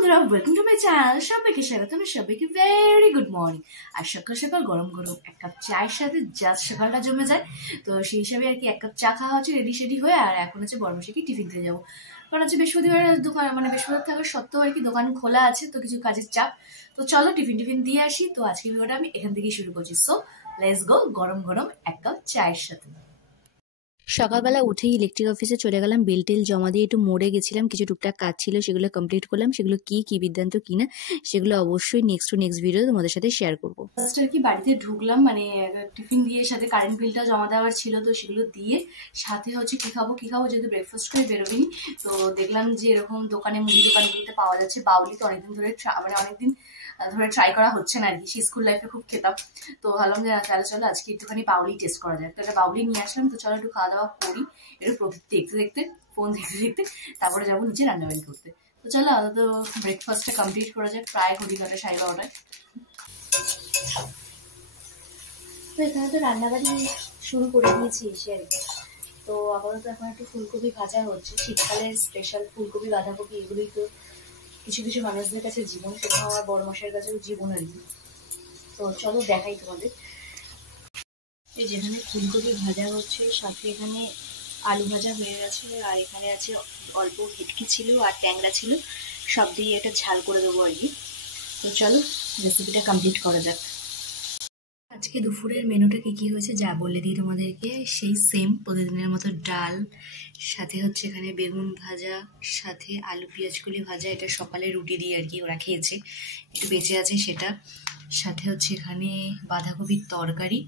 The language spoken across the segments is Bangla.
বন্ধুরা, ওয়েলকাম টু মাই চ্যানেল। সবাইকে স্বাগত, সবাইকে ভেরি গুড মর্নিং। আর সকাল সকাল গরম গরম এক কাপ চায়ের সাথে জাস্ট সকালটা জমে যায়। তো সেই হিসাবে আর কি এক কাপ চা খাওয়া হচ্ছে রেডি সেডি হয়ে। আর এখন হচ্ছে বর্মশাইকে টিফিন দিয়ে যাবো, কারণ হচ্ছে বৃহস্পতিবার দোকান বৃহস্পতিবার থাকার সত্ত্বেও আর কি দোকান খোলা আছে, তো কিছু কাজের চাপ। তো চলো টিফিন দিয়ে আসি। তো আজকে ভিডিওটা আমি এখান থেকেই শুরু করছি। সো লেটস গো, গরম গরম এক কাপ চায়ের সাথে। সকালবেলা উঠেই ইলেকট্রিক অফিসে চলে গেলাম, বিল টিল জমা দিয়ে একটু মোড়ে গেছিলাম, কিছু টুকটাক কাজ ছিল সেগুলো কমপ্লিট করলাম। সেগুলো কি বিদ্যান্ত কি না সেগুলো অবশ্যই নেক্সট ভিডিও তোমাদের সাথে শেয়ার করবো। ফার্স্ট আর কি বাড়িতে ঢুকলাম, টিফিন দিয়ে সাথে কারেন্ট বিলটা জমা দেওয়ার ছিল, তো সেগুলো দিয়ে সাথে হচ্ছে কি খাবো যেহেতু ব্রেকফাস্ট করে বেরোবিনি। তো দেখলাম যে এরকম দোকানে মুদি দোকানগুলোতে পাওয়া যাচ্ছে বাউলি। তো অনেকদিন ধরে অনেকদিন ধরে ট্রাই করা হচ্ছে না আর কি, সেই স্কুল লাইফে খুব খেতাম। তো ভাবলাম যে চলো আজকে একটুখানি বাউলি টেস্ট করা যায়। তো একটা বাউলি নিয়ে আসলাম। তো চলো একটু খাওয়া দাওয়া করি, একটু দেখতে ফোন দেখতে তারপরে যাবো নিচে রান্নাবাড়ি করতে। তো চলো আলাদা তো ব্রেকফাস্টটা কমপ্লিট করা যায়, প্রায় 12:30 তো এখানে তো রান্নাবাড়ি শুরু করে দিয়েছি এসে আর কি। তো আপাতত এখন একটু ফুলকপি ভাজা হচ্ছে, শীতকালের স্পেশাল ফুলকপি বাঁধাকপি, এগুলোই তো কিছু কিছু মানুষদের কাছে জীবন, সেটা আমার বড় মশাইয়ের কাছেও জীবন আর কি। তো চলো দেখাই তোমাদের। এই যেখানে ফুলকপি ভাজা হচ্ছে, সাথে এখানে আলু ভাজা হয়ে গেছে, আর এখানে আছে অল্প ভেটকি ছিল আর ট্যাংরা ছিল, সব দিয়ে একটা ঝাল করে দেবো আর কি। তো চলো রেসিপিটা কমপ্লিট করা যাক। আজকে দুপুরের মেনুটা কি হয়েছে যা বলে দিই তোমাদেরকে, সেই সেম প্রতিদিনের মতো ডাল, সাথে হচ্ছে এখানে বেগুন ভাজা, সাথে আলু পেঁয়াজকলি ভাজা, এটা সকালে রুটি দিয়ে আর কি ওরা খেয়েছে, একটু বেঁচে আছে সেটা। সাথে হচ্ছে এখানে বাঁধাকপির তরকারি,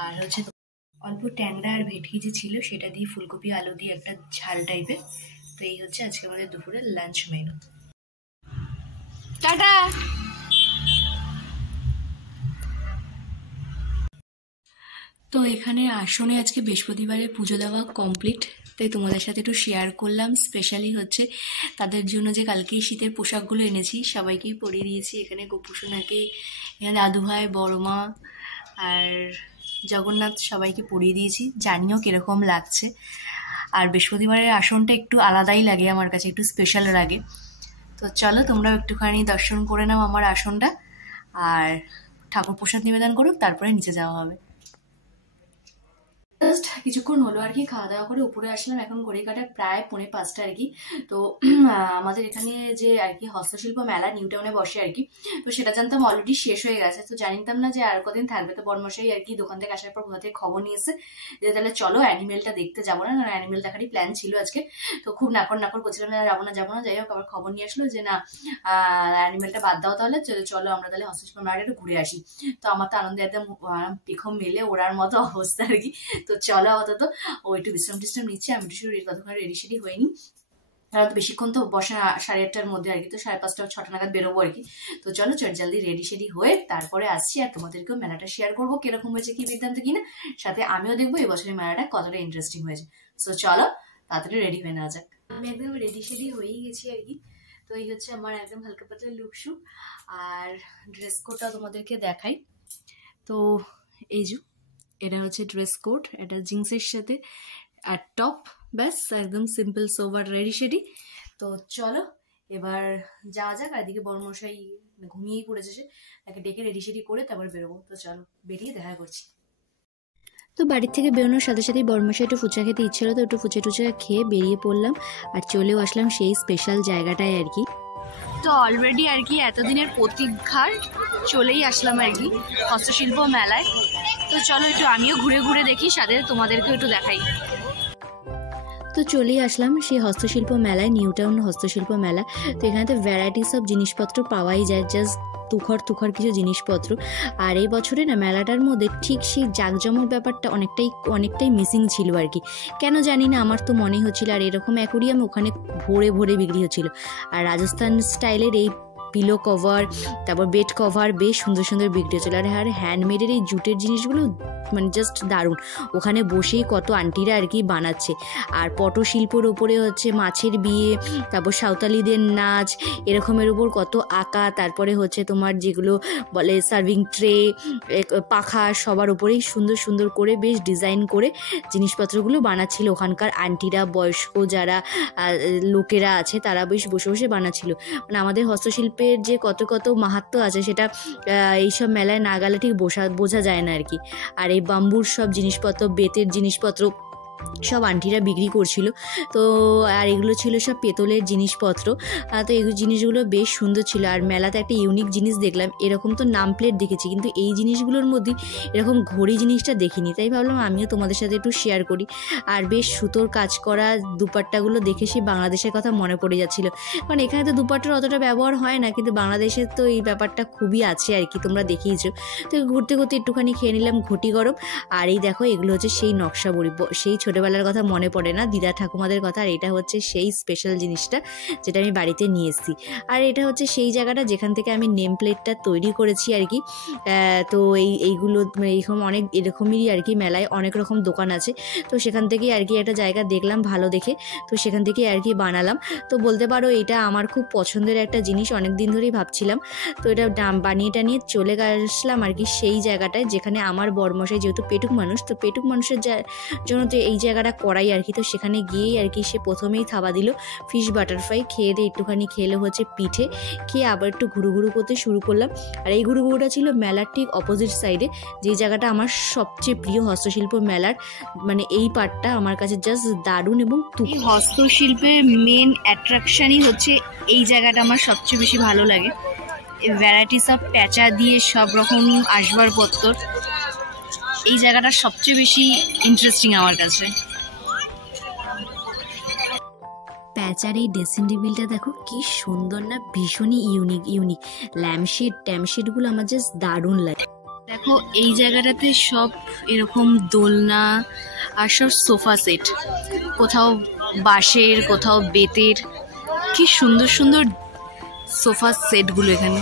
আর হচ্ছে অল্প ট্যাংরা আর ভেটকি যে ছিল সেটা দিয়ে ফুলকপি আলু দিয়ে একটা ঝাল টাইপের। তো এই হচ্ছে আজকে আমাদের দুপুরের লাঞ্চ মেনু। টাটা। তো এখানে আসনে আজকে বৃহস্পতিবারে পুজো দেওয়া কমপ্লিট, তাই তোমাদের সাথে একটু শেয়ার করলাম। স্পেশালি হচ্ছে তাদের জন্য যে কালকেই শীতের পোশাকগুলো এনেছি সবাইকেই পরিয়ে দিয়েছি। এখানে গোপুসোনাকে, এখানে দাদু ভাই, বড় মা আর জগন্নাথ সবাইকে পরিয়ে দিয়েছি। জানিও কিরকম লাগছে। আর বৃহস্পতিবারের আসনটা একটু আলাদাই লাগে আমার কাছে, একটু স্পেশাল লাগে। তো চলো তোমরাও একটুখানি দর্শন করে নাও আমার আসনটা, আর ঠাকুর প্রসাদ নিবেদন করুক, তারপরে নিচে যাওয়া হবে। জাস্ট কিছুক্ষণ হলো আর কি খাওয়া দাওয়া করে উপরে আসলাম, এখন ঘড়ি কাটার প্রায় 4:45 আর কি। তো আমাদের এখানে যে আর কি হস্তশিল্প মেলা নিউ টাউনে বসে আর কি, তো সেটা জানতাম অলরেডি শেষ হয়ে গেছে। তো জানতাম না যে আর কদিন থাকবে। তো বর্মশাই আর কি দোকান থেকে আসার পর কোথা থেকে খবর নিয়েছে যে তাহলে চলো অ্যানিমেলটা দেখতে যাবো না, কারণ অ্যানিমেল দেখারই প্ল্যান ছিল আজকে। তো খুব নাকর করছিলাম না যাবো না। যাই হোক আবার খবর নিয়ে আসলো যে না, অ্যানিমেলটা বাদ দাও, তাহলে চলো আমরা তাহলে হস্তশিল্প মেলাটা একটু ঘুরে আসি। তো আমার তো আনন্দে একদম পেখম মেলে ওড়ার মতো অবস্থা আর কি। তো চলো আপাতত ও একটু বিশ্রাম নিচ্ছে, আমি একটু কতক্ষণ রেডি সেডি হয়নি, তারা তো বেশিক্ষণ তো বসে না, 8:30টার মধ্যে আর কি। তো 5:30 6টা নাগাদ বেরোবো আর কি। তো চলো জলদি রেডি সেডি হয়ে তারপরে আসছি, আর তোমাদেরকেও মেলাটা শেয়ার করবো কিরকম হয়েছে, কি বৃত্তান্ত কিনা, সাথে আমিও দেখবো এবছরের মেলাটা কতটা ইন্টারেস্টিং হয়েছে। সো চলো তাড়াতাড়ি রেডি হয়ে নেওয়া যাক। আমি একদম রেডি সেডি হয়েই গেছি আর কি। তো এই হচ্ছে আমার একদম হালকা পাতলা লুকশু, আর ড্রেস কোডটা তোমাদেরকে দেখাই। তো এই যে এটা হচ্ছে ড্রেস কোড, এটা জিন্সের সাথে আর টপ, ব্যাস একদম সিম্পল সোবার রেডি সেডি। তো চলো এবার যাওয়া যাক। আর এদিকে বড়মশাই ঘুমিয়েই পড়েছে, সে তাকে ডেকে রেডি সেডি করে তারপর বেরোবো। তো চলো বেরিয়ে দেখা করছি। তো বাড়ির থেকে বেরোনোর সাথে সাথেই বড়মশাই একটু ফুচকা খেতে ইচ্ছে হলো, তো একটু ফুচকা খেয়ে বেরিয়ে পড়লাম, আর চলেও আসলাম সেই স্পেশাল জায়গাটায় আর কি। তো অলরেডি আর কি এতদিনের প্রতীক্ষার চলেই আসলাম আর কি হস্তশিল্প মেলায়। তো চলো একটু আমিও ঘুরে দেখি, সাথে তোমাদেরকেও একটু দেখাই। তো চলেই আসলাম সেই হস্তশিল্প মেলায়, নিউ টাউন হস্তশিল্প মেলা। তো এখানে তো ভ্যারাইটিস অফ জিনিসপত্র পাওয়াই যায়, জাস্ট তুখর কিছু জিনিসপত্র। আর এই বছরে না মেলাটার মধ্যে ঠিক সেই জাঁকজমক ব্যাপারটা অনেকটাই মিসিং ছিল আর কি, কেন জানি না, আমার তো মনে হচ্ছিল। আর এরকম অ্যাকোরিয়াম ওখানে ভরে বিক্রি হচ্ছিল, আর রাজস্থান স্টাইলের এই পিলো কভার, তারপর বেড কভার বেশ সুন্দর সুন্দর বিক্রি হচ্ছিল। আর হ্যান্ডমেডের এই জুটের জিনিসগুলো মানে জাস্ট দারুণ, ওখানে বসেই কত আন্টিরা আর কি বানাচ্ছে। আর পটশিল্পর ওপরে হচ্ছে মাছের বিয়ে, তারপর সাঁওতালিদের নাচ, এরকমের উপর কত আঁকা, তারপরে হচ্ছে তোমার যেগুলো বলে সার্ভিং ট্রে, পাখা, সবার উপরেই সুন্দর সুন্দর করে বেশ ডিজাইন করে জিনিসপত্রগুলো বানাচ্ছিল ওখানকার আন্টিরা, বয়স্ক যারা লোকেরা আছে তারা বেশ বসে বসে বানাচ্ছিল। মানে আমাদের হস্তশিল্পের যে কত কত মাহাত্ম্য আছে সেটা এইসব মেলায় না গেলে ঠিক বোঝা যায় না আর কি। আর এই বাম্বুর সব জিনিসপত্র, বেতের জিনিসপত্র সব আন্টিরা বিক্রি করছিল। তো আর এগুলো ছিল সব পেতলের জিনিসপত্র। তো এই জিনিসগুলো বেশ সুন্দর ছিল। আর মেলাতে একটা ইউনিক জিনিস দেখলাম, এরকম তো নাম প্লেট দেখেছি কিন্তু এই জিনিসগুলোর মধ্যে এরকম ঘড়ি জিনিসটা দেখিনি, তাই ভাবলাম আমিও তোমাদের সাথে একটু শেয়ার করি। আর বেশ সুতোর কাজ করা দুপাট্টাগুলো দেখে সেই বাংলাদেশের কথা মনে পড়ে যাচ্ছিল। কারণ এখানে তো দুপাট্টার অতটা ব্যবহার হয় না, কিন্তু বাংলাদেশের তো এই ব্যাপারটা খুবই আছে আর কি, তোমরা দেখিয়েছো। তো ঘুরতে ঘুরতে একটুখানি খেয়ে নিলাম ঘটি গরম। আর এই দেখো এগুলো হচ্ছে সেই নকশা বড়ি, সেই ছোটোবেলার কথা মনে পড়ে না, দিদা ঠাকুমাদের কথা। আর এটা হচ্ছে সেই স্পেশাল জিনিসটা যেটা আমি বাড়িতে নিয়ে এসেছি। আর এটা হচ্ছে সেই জায়গাটা যেখান থেকে আমি নেম প্লেটটা তৈরি করেছি আর কি। তো এইগুলো এইরকম অনেক এরকমই আর কি, মেলায় অনেক রকম দোকান আছে, তো সেখান থেকেই আর কি একটা জায়গা দেখলাম ভালো দেখে, তো সেখান থেকেই আর কি বানালাম। তো বলতে পারো এটা আমার খুব পছন্দের একটা জিনিস, অনেক দিন ধরেই ভাবছিলাম। তো এটা বানিয়ে টানিয়ে চলে আসলাম আর কি সেই জায়গাটায় যেখানে আমার বড়মশাই যেহেতু পেটুক মানুষ, তো পেটুক মানুষের জন্য তো এই জায়গাটা করাই আর কি। তো সেখানে গিয়েই আর কি সে প্রথমেই থাবা দিল ফিশ বাটারফ্লাই, খেয়ে দিয়ে একটুখানি খেলে হচ্ছে পিঠে, খেয়ে আবার একটু ঘুরু করতে শুরু করলাম। আর এই ঘুরুটা ছিল মেলার ঠিক অপোজিট সাইডে, যে জায়গাটা আমার সবচেয়ে প্রিয় হস্তশিল্প মেলার, মানে এই পার্টটা আমার কাছে জাস্ট দারুণ। এবং এই হস্তশিল্পের মেন অ্যাট্রাকশনই হচ্ছে এই জায়গাটা আমার সবচেয়ে বেশি ভালো লাগে। ভ্যারাইটিস অফ প্যাঁচা দিয়ে সব রকম আসবাবপত্র, এই জায়গাটা সবচেয়ে বেশি ইন্টারেস্টিং আমার কাছে। প্যাঁচার এই ড্রেসিং টেবিলটা দেখো কি সুন্দর না, ভীষণই ইউনিক ট্যাম্পশেডগুলো আমার জাস্ট দারুণ লাগে। দেখো এই জায়গাটাতে সব এরকম দোলনা আর সব সোফা সেট, কোথাও বাঁশের কোথাও বেতের, কি সুন্দর সুন্দর সোফা সেটগুলো এখানে।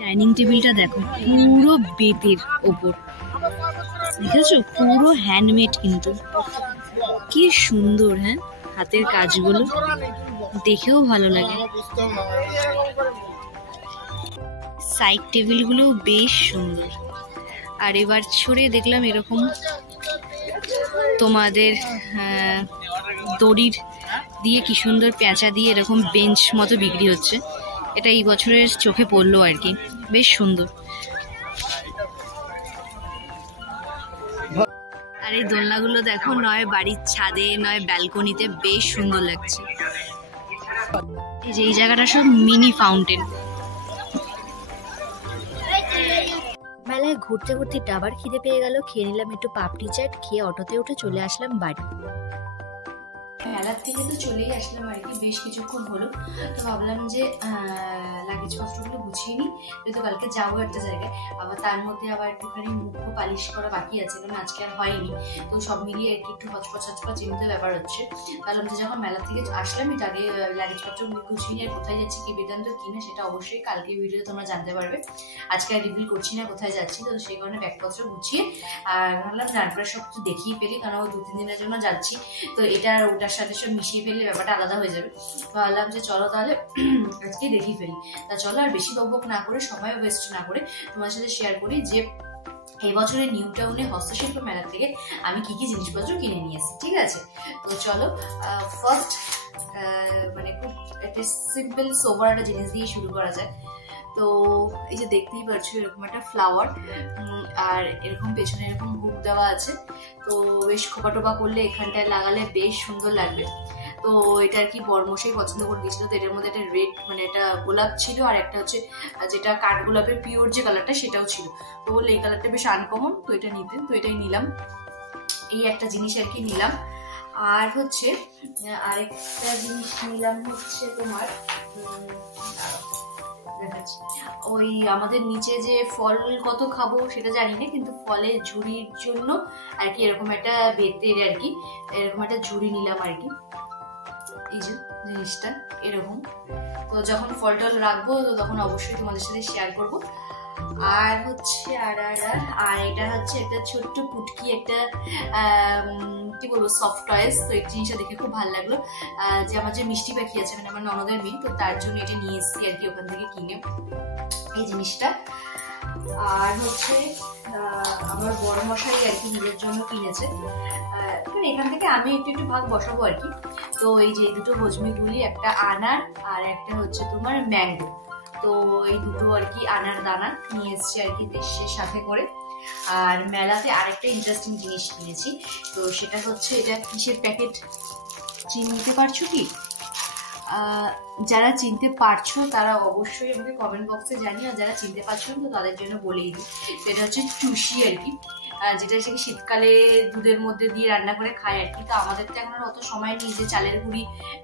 ডাইনিং টেবিলটা দেখো পুরো বেতের ওপর, দেখেছো পুরো হ্যান্ডমেড, কিন্তু কি সুন্দর। হ্যাঁ, হাতের কাজগুলো দেখেও ভালো লাগে। সাইড টেবিলগুলো বেশ সুন্দর। আর এবার ছড়ে দেখলাম এরকম তোমাদের দড়ির দিয়ে কি সুন্দর প্যাঁচা দিয়ে এরকম বেঞ্চ মতো বিক্রি হচ্ছে। এটা এই বছরের চোখে পড়লো আর কি, বেশ সুন্দর। আর এই দোলনাগুলো দেখো নয় বাড়ির ছাদে নয় ব্যালকনিতে, বেশ সুন্দর লাগছে। এই যে এই জায়গাটা সব মিনি ফাউন্টেন। মেলায় ঘুরতে ঘুরতে আবার খিদে পেয়ে গেল, খেয়ে নিলাম একটু পাপড়ি চাট, খেয়ে অটোতে উঠে চলে আসলাম বাড়ি। মেলার থেকে তো চলেই আসলাম আর কি, বেশ কিছুক্ষণ হলো। তো ভাবলাম যে লাগেজ পত্রগুলো গুছিয়ে নিই, যেহেতু কালকে যাবো একটা জায়গায়। আবার তার মধ্যে আবার একটুখানি মুখ পালিশ করা বাকি আছে, কারণ আজকে আর হয়নি। তো সব মিলিয়ে আর কি একটু হচপচ এমনিতে ব্যাপার হচ্ছে। ভাবলাম যে যখন মেলা থেকে আসলাম এটা আগে লাগেজ পত্রগুলো গুছিয়ে নিয়ে, কোথায় যাচ্ছি কি বেদান্ত কিনা সেটা অবশ্যই কালকে ভিডিও তোমরা জানতে পারবে। আজকে আর রিভিল করছি না কোথায় যাচ্ছি, তো সেই কারণে ব্যাগপত্র গুছিয়ে আর ভাবলাম তারপরে সব কিছু দেখিয়ে ফেলি, কারণ 2-3 দিনের জন্য যাচ্ছি, তো এটা আর ওটার সাথে সব মিশিয়ে ফেললে ব্যাপারটা আলাদা হয়ে যাবে। ভাবলাম যে চলো তাহলে আজকে দেখিয়ে ফেলি। তা চলো আর বেশি বকবক না করে, সময় ওয়েস্ট না করে তোমার সাথে শেয়ার করি যে এই বছরের নিউ টাউনে হস্তশিল্প মেলা থেকে আমি কি কি জিনিসপত্র কিনে নিয়ে এসেছি। ঠিক আছে, তো চলো ফার্স্ট মানে খুব একটা সিম্পল সোবার একটা জিনিস দিয়ে শুরু করা যায়। তো এই যে দেখতেই পাচ্ছ এরকম একটা ফ্লাওয়ার, আর এরকম পেছনে এরকম হুক দেওয়া আছে, তো বেশ খোপা টোপা করলে এখানটায় লাগালে বেশ সুন্দর লাগবে। তো এটা আর কি বরমশাই পছন্দ করে দিয়েছিল। তো এটার মধ্যে একটা রেড মানে একটা গোলাপ ছিল, আর একটা হচ্ছে যেটা কাঠ গোলাপের পিওর যে কালারটা সেটাও ছিল। তো বললে এই কালারটা বেশ আনকমন, তো এটা নিতে, তো এটাই নিলাম। এই একটা জিনিস আর কি নিলাম। আর হচ্ছে আরেকটা জিনিস নিলাম হচ্ছে তোমার দেখাচ্ছি, ওই আমাদের নিচে যে ফল কত খাবো সেটা জানি না, কিন্তু ফলের ঝুড়ির জন্য আর কি এরকম একটা বেতের আর কি এরকম একটা ঝুড়ি নিলাম আর কি। এই যে জিনিসটা এরকম। তো যখন ফল টল রাখবো তো তখন অবশ্যই তোমাদের সাথে শেয়ার করব। আর হচ্ছে আর এটা হচ্ছে একটা ছোট্ট পুটকি একটা কি বলবো সফট টয়েস। তো এই জিনিসটা দেখে খুব ভালো লাগলো, যে আমার যে মিষ্টি পাখি আছে মানে আমার ননদের মেয়ে, তো তার জন্য এটা নিয়ে এসেছি আর কি ওখান থেকে কিনে এই জিনিসটা। আর হচ্ছে আমার বড় মশাই আর কি নিজের জন্য কিনেছে, এখান থেকে আমি একটু একটু ভাগ বসাবো আর কি। তো এই যে এই দুটো হজমিগুলি, একটা আনার আর একটা হচ্ছে তোমার ম্যাঙ্গো। তো এই দুটো আর কি আনার দানা নিয়ে এসছি আর কি দেশের সাথে করে। আর মেলাতে আরেকটা ইন্টারেস্টিং জিনিস কিনেছি, তো সেটা হচ্ছে এটা কিসের প্যাকেট চিনতে পারছো কি? যারা চিনতে পারছো তারা অবশ্যই আমাকে কমেন্ট বক্সে জানিও, যারা চিনতে পারছো তো তাদের জন্য বলেই দিই। তো এটা হচ্ছে চুষি আর কি, যেটা হচ্ছে শীতকালে দুধের মধ্যে দিয়ে রান্না করে খায় আর কি। তো আমাদের তো এখন আর অত সময় নেই যে চালের গুঁড়ি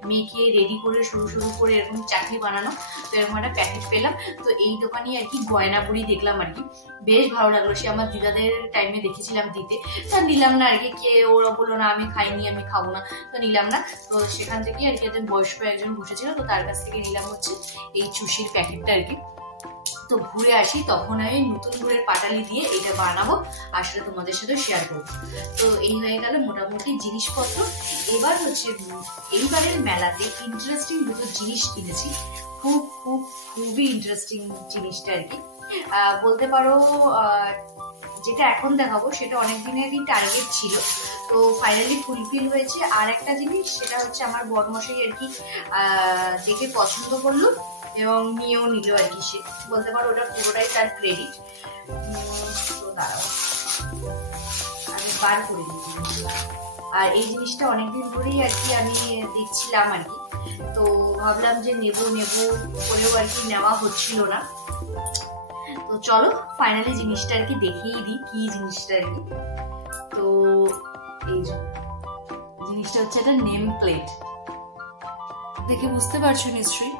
মেখে রেডি করে সরু সরু করে এরকম চাটনি বানানো। তো এরকম একটা প্যাকেট পেলাম, তো এই দোকানে আর কি গয়না বুড়ি দেখলাম আর কি, বেশ ভালো লাগলো। সে আমার দিদাদের টাইমে দেখেছিলাম দিতে, তো নিলাম না আর কি। কে ওরা বললো না আমি খাইনি, আমি খাবো না, তো নিলাম না। তো সেখান থেকে আর কি একজন বয়স্ক একজন বসেছিল, তো তার কাছ থেকে নিলাম হচ্ছে এই চুষির প্যাকেটটা আর কি। তো ঘুরে আসি তখন আমি নতুন গুড়ের পাটালি দিয়ে এটা বানাবো আর সেটা তোমাদের সাথে শেয়ার করবো। তো এই হয়ে গেল মোটামুটি জিনিসপত্র। এবার হচ্ছে এইবারের মেলাতে ইন্টারেস্টিং দুটো জিনিস কিনেছি, খুবই ইন্টারেস্টিং জিনিসটা আর কি বলতে পারো। যেটা এখন দেখাবো সেটা অনেক দিনেরই টার্গেট ছিল, তো ফাইনালি ফুলফিল হয়েছে। আর একটা জিনিস সেটা হচ্ছে আমার বড়মশাই আর কি দেখে পছন্দ করলো এবং নিয়েও নিল আর কি। সে বলতে পারো ওটা পুরোটাই তার ক্রেডিট। তো দাঁড়াও আমি বার করে দিচ্ছি। আর এই জিনিসটা অনেকদিন ধরেই আর কি আমি দেখছিলাম আর কি, তো ভাবলাম যে নেব করেও আর কি নেওয়া হচ্ছিল না। তো চলো ফাইনালি জিনিসটা আর কি দেখিয়ে দিই কি জিনিসটা আর কি। তো এই জিনিসটা হচ্ছে একটা নেম প্লেট, দেখে বুঝতে পারছো নিশ্চয়ই,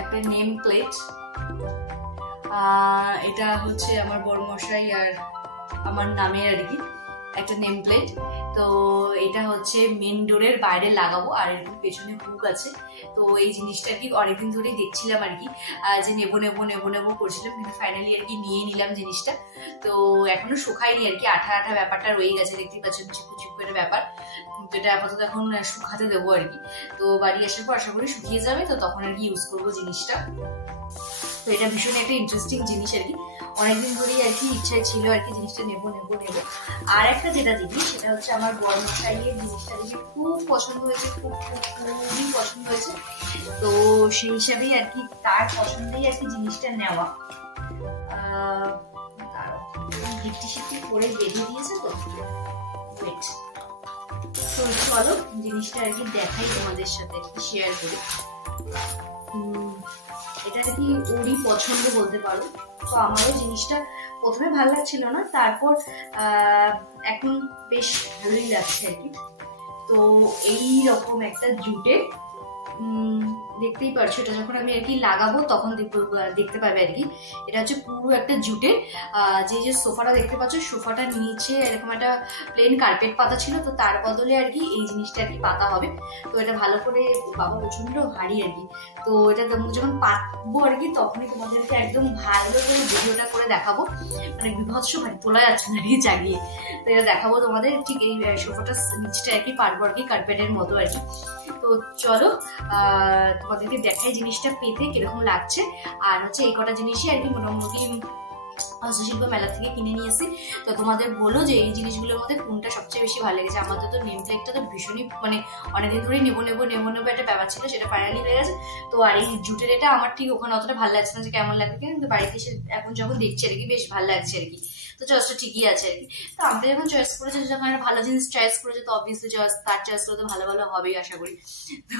একটা নেম প্লেট। এটা হচ্ছে আমার বড়মশাই আর আমার নামে আর কি একটা নেম প্লেট। তো এটা হচ্ছে মেন ডোরের বাইরে লাগাবো, আর এরকম পেছনে হুক আছে। তো এই জিনিসটা আর কি অনেকদিন ধরেই দেখছিলাম আর কি, যে নেবো করছিলাম, কিন্তু ফাইনালি আর কি নিয়ে নিলাম জিনিসটা। তো এখনো শুকায়নি আর কি, আঠা ব্যাপারটা রয়ে গেছে, দেখতেই পাচ্ছেন চিপু করে ব্যাপার। তো এটা আপাতত এখন শুকাতে দেবো আর কি। তো বাড়ি আসার পর আশা করি শুকিয়ে যাবে, তো তখন আর কি ইউজ করবো জিনিসটা। তো এটা ভীষণ একটা ইন্টারেস্টিং জিনিস আর কি, অনেকদিন ধরেই আর কি ইচ্ছায় ছিল আর কি জিনিসটা নেবো। আর একটা যেটা জিনিস সেটা হচ্ছে আমার বড়মশাইয়ের জিনিসটা দেখে খুব পছন্দ হয়েছে, খুবই পছন্দ হয়েছে। তো সেই হিসাবেই আর কি তার পছন্দেই আর কি জিনিসটা নেওয়া। গিফটি করে বেঁধে দিয়েছে, তো ওয়েট। তো চলো জিনিসটা আর কি দেখাই তোমাদের সাথে শেয়ার করি। এটা আর কি ওরই পছন্দ বলতে পারো। তো আমারও জিনিসটা প্রথমে ভালো লাগছিল না, তারপর এখন বেশ ভালোই লাগছে আর কি। তো এই রকম একটা জুটে দেখতেই পারছো, এটা যখন আমি আর কি লাগাবো তখন দেখতে পাবে আর কি। এটা হচ্ছে পুরো একটা জুটে, যে সোফাটা দেখতে পাচ্ছ, সোফাটার নিচে এরকম একটা প্লেন কার্পেট পাতা ছিল, তো তার বদলে আর কি এই জিনিসটা আর কি পাতা হবে। তো এটা ভালো করে বাবা প্রচন্ড ভারী আর কি। তো এটা যখন পাতবো আর কি তখনই তোমাদেরকে একদম ভালো করে ভিডিওটা করে দেখাবো, মানে বিভৎস ভারী, তোলা যাচ্ছে না আর কি জাগিয়ে। তো এটা দেখাবো তোমাদের, ঠিক এই সোফাটার নিচটা আর কি পারবো আর কি কার্পেটের মতো আর কি। তো চলো তোমাদেরকে দেখাই জিনিসটা পেতে কিরকম লাগছে। আর হচ্ছে এই কটা জিনিসই আর কি মোটামুটি হস্তশিল্প মেলা থেকে কিনে নিয়েছি। তো তোমাদের বলো যে এই জিনিসগুলোর মধ্যে কোনটা সবচেয়ে বেশি ভালো লেগেছে। আমাদের তো নেম প্লেটটা তো ভীষণই মানে অনেকদিন ধরেই নেবো একটা ব্যাপার ছিল, সেটা ফাইনালি হয়ে গেছে। তো আর এই জুটের এটা আমার ঠিক ওখানে অতটা ভালো লাগছে না যে কেমন লাগবে, কিন্তু বাড়িতে এসে এখন যখন দেখছি আর কি বেশ ভালো লাগছে আর কি। তো চয়েসটা ঠিকই আছে আর কি। তো আমরা যখন চয়েস করেছি, যখন একটা ভালো জিনিস চয়েস করেছে, তো অবভিয়াসলি তার চয়েসগুলো তো ভালো হবেই আশা করি। তো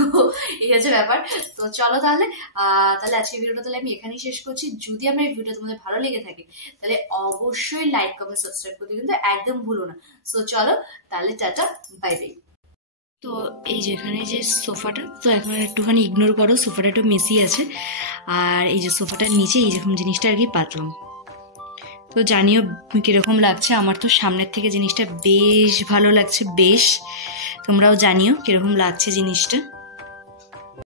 এই হচ্ছে ব্যাপার। তো চলো তাহলে আজকে ভিডিওটা তাহলে আমি এখানেই শেষ করছি। যদি আমার এই ভিডিও তোমাদের ভালো লেগে থাকে তাহলে অবশ্যই লাইক কমেন্ট সাবস্ক্রাইব করতে কিন্তু একদম ভুলো না। সো চলো তাহলে টাটা, বাই বাই। তো এই যে এখানে যে সোফাটা, তো এখন একটুখানি ইগনোর করো, সোফাটা একটু মেসি আছে। আর এই যে সোফাটার নিচে এই যেরকম জিনিসটা আর কি পাতলাম। তো জানিও কিরকম লাগছে, আমার তো সামনের থেকে জিনিসটা বেশ ভালো লাগছে বেশ। তো তোমরাও জানিও কীরকম লাগছে জিনিসটা।